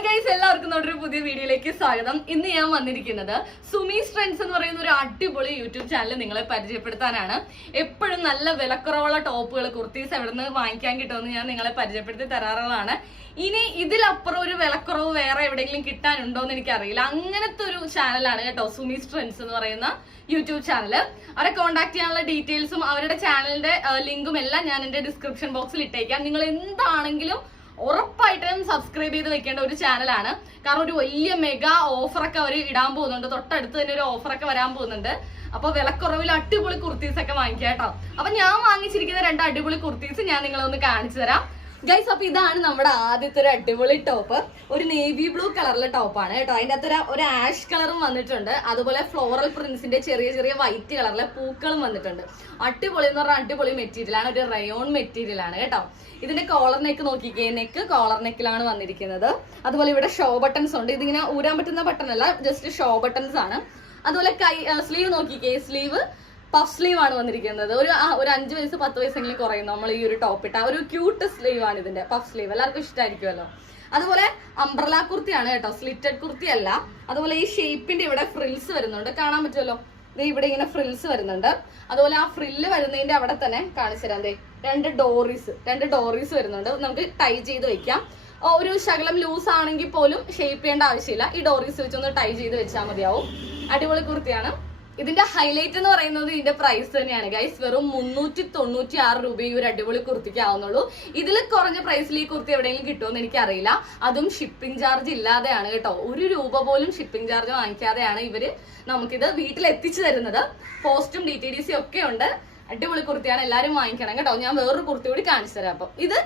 Hi guys, എല്ലാവർക്കും നമ്മുടെ ഒരു പുതിയ വീഡിയോയിലേക്ക് സ്വാഗതം. ഇന്ന് ഞാൻ വന്നിരിക്കുന്നത് സുമീസ് ട്രെൻഡ്സ് എന്ന് പറയുന്ന ഒരു അടിപൊളി യൂട്യൂബ് ചാനൽ നിങ്ങളെ പരിചയപ്പെടുത്താനാണ്. എപ്പോഴും നല്ല വിലക്കുറവുള്ള ടോപ്പുകൾ, കുർത്തീസ് എവിടെ നിന്ന് വാങ്ങിക്കാൻ കിട്ടുമെന്ന് ഞാൻ നിങ്ങളെ പരിചയപ്പെടുത്തി തരാറുള്ളതാണ്. ഇനി ഇതിലപ്പുറം ഒരു വിലക്കുറവ് വേറെ എവിടെയെങ്കിലും കിട്ടാനുണ്ടോ എന്ന് എനിക്കറിയില്ല. അങ്ങനത്തെ ഒരു ചാനലാണ് കേട്ടോ സുമീസ് ട്രെൻഡ്സ് എന്ന് പറയുന്ന യൂട്യൂബ് ചാനൽ. അവരെ കോൺടാക്ട് ചെയ്യാനുള്ള ഡീറ്റെയിൽസും അവരുടെ ചാനലിന്റെ ലിങ്കും എല്ലാം ഞാൻ എന്റെ ഡിസ്ക്രിപ്ഷൻ ബോക്സിൽ ഇട്ടേക്കാം. നിങ്ങൾ എന്താണെങ്കിലും ഉറപ്പായിട്ടും സബ്സ്ക്രൈബ് ചെയ്ത് വെക്കേണ്ട ഒരു ചാനലാണ്. കാരണം ഒരു വലിയ മെഗാ ഓഫറൊക്കെ അവർ ഇടാൻ പോകുന്നുണ്ട്. തൊട്ടടുത്ത് തന്നെ ഒരു ഓഫറൊക്കെ വരാൻ പോകുന്നുണ്ട്. അപ്പൊ വിലക്കുറവിൽ അടിപൊളി കുർത്തീസ് ഒക്കെ വാങ്ങിക്കാം കേട്ടോ. അപ്പൊ ഞാൻ വാങ്ങിച്ചിരിക്കുന്ന 2 അടിപൊളി കുർത്തീസ് ഞാൻ നിങ്ങളൊന്ന് കാണിച്ചു തരാം ഗൈസ്. അപ്പൊ ഇതാണ് നമ്മുടെ ആദ്യത്തെ ഒരു അടിപൊളി ടോപ്പ്. ഒരു നേവി ബ്ലൂ കളറിലെ ടോപ്പാണ് കേട്ടോ. അതിന്റെ അകത്ത് ഒരു ആഷ് കളറും വന്നിട്ടുണ്ട്. അതുപോലെ ഫ്ലോറൽ പ്രിന്റ്സിന്റെ ചെറിയ ചെറിയ വൈറ്റ് കളറിലെ പൂക്കളും വന്നിട്ടുണ്ട്. അടിപൊളി എന്ന് പറഞ്ഞാൽ അടിപൊളി മെറ്റീരിയൽ ആണ്. ഒരു റയോൺ മെറ്റീരിയൽ ആണ് കേട്ടോ. ഇതിന്റെ കോളർ നെക്ക് നോക്കിക്കേ, നെക്ക് കോളർ നെക്കിലാണ് വന്നിരിക്കുന്നത്. അതുപോലെ ഇവിടെ ഷോ ബട്ടൺസ് ഉണ്ട്. ഇതിങ്ങനെ ഊരാൻ പറ്റുന്ന ബട്ടൺ അല്ല, ജസ്റ്റ് ഷോ ബട്ടൺസ് ആണ്. അതുപോലെ സ്ലീവ് നോക്കിക്കേ, സ്ലീവ് പഫ് സ്ലീവ് ആണ് വന്നിരിക്കുന്നത്. ഒരു 5 വയസ്സ് 10 വയസ്സെങ്കിലും കുറയും നമ്മൾ ഈ ഒരു ടോപ്പ് ഇട്ട. ഒരു ക്യൂട്ട് സ്ലീവ് ആണ് ഇതിന്റെ, പഫ് സ്ലീവ്. എല്ലാവർക്കും ഇഷ്ടമായിരിക്കുമല്ലോ. അതുപോലെ അംബ്രല കുർത്തിയാണ് കേട്ടോ, സ്ലിറ്റഡ് കുർത്തി അല്ല. അതുപോലെ ഈ ഷേപ്പിന്റെ ഇവിടെ ഫ്രിൽസ് വരുന്നുണ്ട്, കാണാൻ പറ്റുമല്ലോ. ഇവിടെ ഇങ്ങനെ ഫ്രിൽസ് വരുന്നുണ്ട്. അതുപോലെ ആ ഫ്രില്ല് വരുന്നതിന്റെ അവിടെ തന്നെ കാണിച്ചു തരാം. 2 ഡോറീസ് വരുന്നുണ്ട്. നമുക്ക് ടൈ ചെയ്ത് വെക്കാം. ഒരു ശകലം ലൂസ് ആണെങ്കിൽ പോലും ഷേപ്പ് ചെയ്യേണ്ട ആവശ്യമില്ല. ഈ ഡോറീസ് വെച്ചൊന്ന് ടൈ ചെയ്ത് വെച്ചാൽ മതിയാവും. അടിപൊളി കുർത്തിയാണ്. ഇതിന്റെ ഹൈലൈറ്റ് എന്ന് പറയുന്നത് ഇതിന്റെ പ്രൈസ് തന്നെയാണ് ഗൈസ്. വെറും 396 രൂപ ഈ ഒരു അടിപൊളി കുർത്തിക്ക് ആവുന്നുള്ളൂ. ഇതിൽ കുറഞ്ഞ പ്രൈസിൽ ഈ കുർത്തി എവിടെയെങ്കിലും കിട്ടുമെന്ന് എനിക്കറിയില്ല. അതും ഷിപ്പിംഗ് ചാർജ് ഇല്ലാതെയാണ് കേട്ടോ. 1 രൂപ പോലും ഷിപ്പിംഗ് ചാർജ് വാങ്ങിക്കാതെയാണ് ഇവര് നമുക്കിത് വീട്ടിൽ എത്തിച്ചു തരുന്നത്. പോസ്റ്റും DTDC ഒക്കെ ഉണ്ട്. അടിപൊളി കുർത്തിയാണ്, എല്ലാരും വാങ്ങിക്കണം കേട്ടോ. ഞാൻ വേറൊരു കുർത്തി കൂടി കാണിച്ചു തരാം. അപ്പൊ ഇത്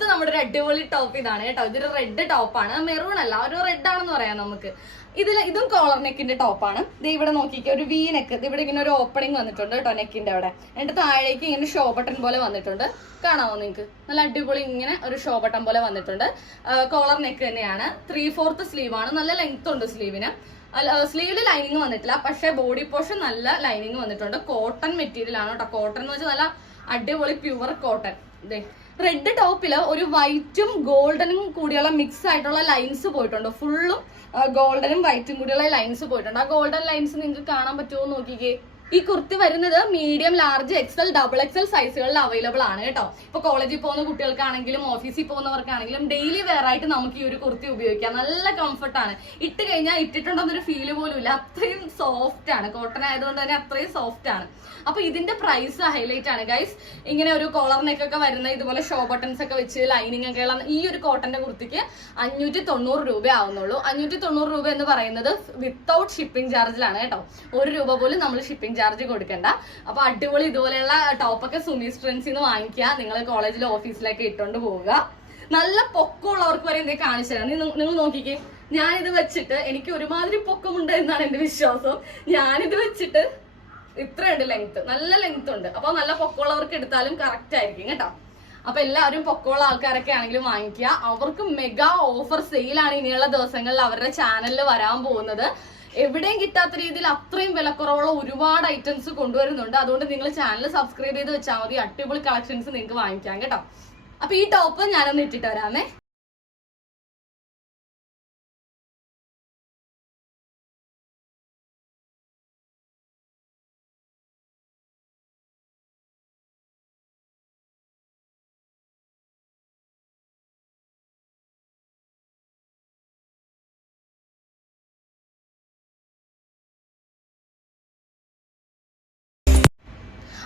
നമ്മുടെ ഒരു അടിപൊളി ടോപ്പ് ഇതാണ് കേട്ടോ. ഇതൊരു റെഡ് ടോപ്പാണ്, മെറൂൺ അല്ല, ഒരു റെഡ് ആണെന്ന് പറയാം നമുക്ക്. ഇതും കോളർ നെക്കിന്റെ ടോപ്പാണ്. ഇത് ഇവിടെ നോക്കിക്കുക, ഒരു വി നെക്ക്. ഇവിടെ ഇങ്ങനെ ഒരു ഓപ്പണിംഗ് വന്നിട്ടുണ്ട് കേട്ടോ നെക്കിന്റെ അവിടെ. എന്നിട്ട് താഴേക്ക് ഇങ്ങനെ ഷോ ബട്ടൺ പോലെ വന്നിട്ടുണ്ട്, കാണാമോ നിങ്ങൾക്ക്? നല്ല അടിപൊളി ഇങ്ങനെ ഒരു ഷോ ബട്ടൺ പോലെ വന്നിട്ടുണ്ട്. കോളർ നെക്ക് തന്നെയാണ്. 3/4 സ്ലീവ് ആണ്. നല്ല ലെങ്ത് ഉണ്ട് സ്ലീവിന്. സ്ലീവില് ലൈനിങ് വന്നിട്ടില്ല, പക്ഷെ ബോഡി പോർഷൻ നല്ല ലൈനിങ് വന്നിട്ടുണ്ട്. കോട്ടൺ മെറ്റീരിയൽ ആണ് കേട്ടോ. കോട്ടൺ എന്ന് വെച്ചാൽ നല്ല അടിപൊളി പ്യുവർ കോട്ടൺ. റെഡ് ടോപ്പില് ഒരു വൈറ്റും ഗോൾഡനും കൂടിയുള്ള മിക്സ് ആയിട്ടുള്ള ലൈൻസ് പോയിട്ടുണ്ട്. ഫുള്ളും ഗോൾഡനും വൈറ്റും കൂടിയുള്ള ലൈൻസ് പോയിട്ടുണ്ട്. ആ ഗോൾഡൻ ലൈൻസ് നിങ്ങൾക്ക് കാണാൻ പറ്റുമോ നോക്കിക്കേ. ഈ കുർത്തി വരുന്നത് മീഡിയം, ലാർജ്, XL, XXL സൈസുകളിൽ അവൈലബിൾ ആണ് കേട്ടോ. ഇപ്പൊ കോളേജിൽ പോകുന്ന കുട്ടികൾക്കാണെങ്കിലും ഓഫീസിൽ പോകുന്നവർക്കാണെങ്കിലും ഡെയിലി വെയർ ആയിട്ട് നമുക്ക് ഈ ഒരു കുർത്തി ഉപയോഗിക്കാം. നല്ല കംഫർട്ടാണ്. ഇട്ട് കഴിഞ്ഞാൽ ഇട്ടിട്ടുണ്ടെന്നൊരു ഫീല് പോലും ഇല്ല. അത്രയും സോഫ്റ്റ് ആണ്. കോട്ടൺ ആയതുകൊണ്ട് തന്നെ അത്രയും സോഫ്റ്റ് ആണ്. അപ്പൊ ഇതിന്റെ പ്രൈസ് ഹൈലൈറ്റ് ആണ് ഗൈസ്. ഇങ്ങനെ ഒരു കോളർ നെക്ക് ഒക്കെ വരുന്ന, ഇതുപോലെ ഷോ ബട്ടൺസ് ഒക്കെ വെച്ച് ലൈനിങ് ഒക്കെ ഉള്ള ഈ ഒരു കോട്ടന്റെ കുർത്തിക്ക് 590 രൂപ ആവുന്നുള്ളൂ. 590 രൂപ എന്ന് പറയുന്നത് വിത്തൗട്ട് ഷിപ്പിംഗ് ചാർജിലാണ് കേട്ടോ. 1 രൂപ പോലും നമ്മൾ ഷിപ്പിംഗ് ചാർജ് കൊടുക്കണ്ട. അപ്പൊ അടിപൊളി ഇതുപോലെയുള്ള ടോപ്പൊക്കെ സുമീസ് ട്രെൻഡ്സിൽ നിന്ന് വാങ്ങിക്കുക. നിങ്ങൾ കോളേജിലോ ഓഫീസിലൊക്കെ ഇട്ടുകൊണ്ട് പോവുക. നല്ല പൊക്കമുള്ളവർക്ക് വരെ എന്തേ കാണിച്ചു തരാം. നിങ്ങൾ നോക്കിക്കേ, ഞാനിത് വെച്ചിട്ട് എനിക്ക് ഒരുമാതിരി പൊക്കമുണ്ട് എന്നാണ് എന്റെ വിശ്വാസം. ഞാനിത് വെച്ചിട്ട് ഇത്രയുണ്ട് ലെങ്ത്, നല്ല ലെങ്ത് ഉണ്ട്. അപ്പൊ നല്ല പൊക്കമുള്ളവർക്ക് എടുത്താലും കറക്റ്റ് ആയിരിക്കും കേട്ടോ. അപ്പൊ എല്ലാവരും പൊക്കമുള്ള ആൾക്കാരൊക്കെ ആണെങ്കിലും വാങ്ങിക്കുക. അവർക്ക് മെഗാ ഓഫർ സെയിലാണ് ഇനിയുള്ള ദിവസങ്ങളിൽ അവരുടെ ചാനലിൽ വരാൻ പോകുന്നത്. എവിടെയും കിട്ടാത്ത രീതിയിൽ അത്രയും വിലക്കുറവുള്ള ഒരുപാട് ഐറ്റംസ് കൊണ്ടുവരുന്നുണ്ട്. അതുകൊണ്ട് നിങ്ങൾ ചാനൽ സബ്സ്ക്രൈബ് ചെയ്ത് വെച്ചാൽ മതി. അടിപൊളി കളക്ഷൻസ് നിങ്ങൾക്ക് വാങ്ങിക്കാം കേട്ടോ. അപ്പൊ ഈ ടോപ്പ് ഞാനൊന്ന് ഇട്ടിട്ട് വരാമേ.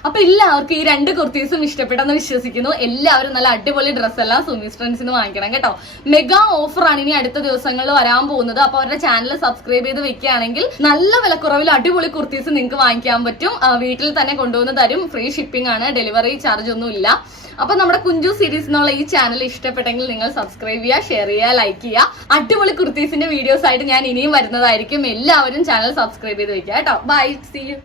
അപ്പൊ എല്ലാവർക്കും ഈ 2 കുർത്തീസും ഇഷ്ടപ്പെട്ടെന്ന് വിശ്വസിക്കുന്നു. എല്ലാവരും നല്ല അടിപൊളി ഡ്രസ്സെല്ലാം സുമീസ് ട്രെൻഡ്സിന് വാങ്ങിക്കണം കേട്ടോ. മെഗാ ഓഫർ ആണ് ഇനി അടുത്ത ദിവസങ്ങളിൽ വരാൻ പോകുന്നത്. അപ്പൊ അവരുടെ ചാനൽ സബ്സ്ക്രൈബ് ചെയ്ത് വെക്കുകയാണെങ്കിൽ നല്ല വിലക്കുറവിൽ അടിപൊളി കുർത്തീസ് നിങ്ങൾക്ക് വാങ്ങിക്കാൻ പറ്റും. വീട്ടിൽ തന്നെ കൊണ്ടുവന്ന് തരും. ഫ്രീ ഷിപ്പിംഗ് ആണ്, ഡെലിവറി ചാർജ് ഒന്നും ഇല്ല. അപ്പൊ നമ്മുടെ കുഞ്ചു സീരീസ് എന്നുള്ള ഈ ചാനൽ ഇഷ്ടപ്പെട്ടെങ്കിൽ നിങ്ങൾ സബ്സ്ക്രൈബ് ചെയ്യുക, ഷെയർ ചെയ്യുക, ലൈക്ക് ചെയ്യുക. അടിപൊളി കുർത്തീസിന്റെ വീഡിയോസ് ആയിട്ട് ഞാൻ ഇനിയും വരുന്നതായിരിക്കും. എല്ലാവരും ചാനൽ സബ്സ്ക്രൈബ് ചെയ്ത് വെക്കുക കേട്ടോ. Bye, see U.